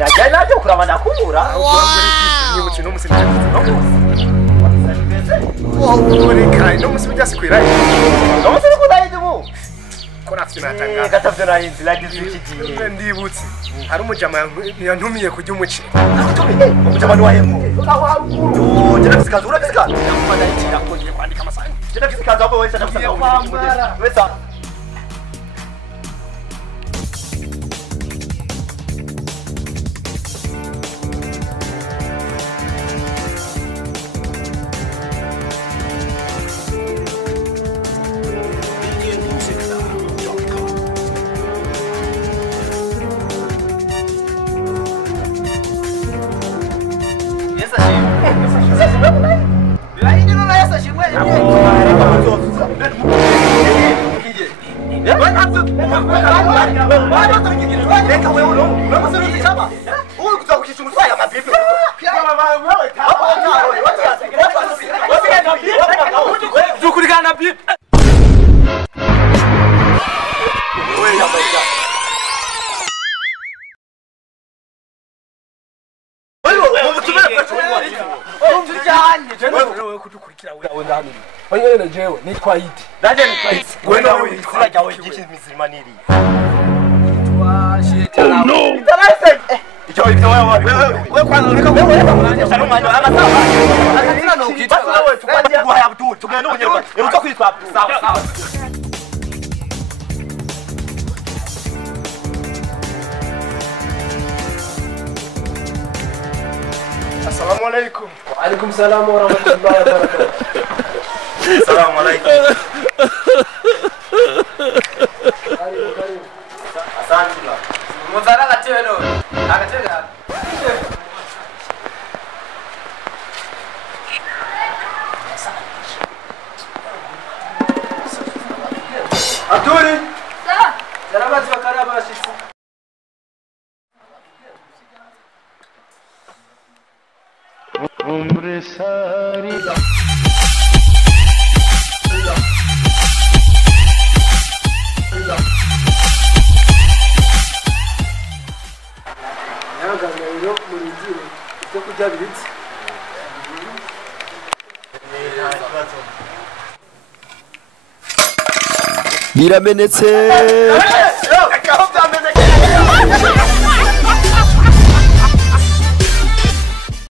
najya naje kuraba nakubura ni mukino umusinzi uri kai no musibya sikwira no musibya kudayize mu kora afite natanga gatavyo nahinzi lagize ikigiye ndibutse hari umujama yantumiye kujya umuci umujama ni wahemu aho harukundo jena fisikaza urafisika namufanya itira kongeye kwandika amasaha jena fisikaza abo wese ndafisika wese Wewe jewe nitwa Idi. Ndaje nitwa Idi. Wewe nawe witwa jawe jiki mizima niri. Oh no. Itarase. Icho wewe kwanza uneka wewe kama mwana amasaha. Akatira no ukitwa. Basi wewe tukwajia kwa Abdul. Tugenda unyerwa. Eruka kwitwa Abdul. Sawa sawa. Assalamu alaikum. Wa alaikum salam wa rahmatullahi wa barakatuh. Assalamu alaikum. Asante. Muzara gatelo. Agatela. Abdul. Sa. Zarabati bakaraba bashitsi. umre sari Yaganiro murizire cyo kujya biritse. Biramenetse. Akaba byamenetse.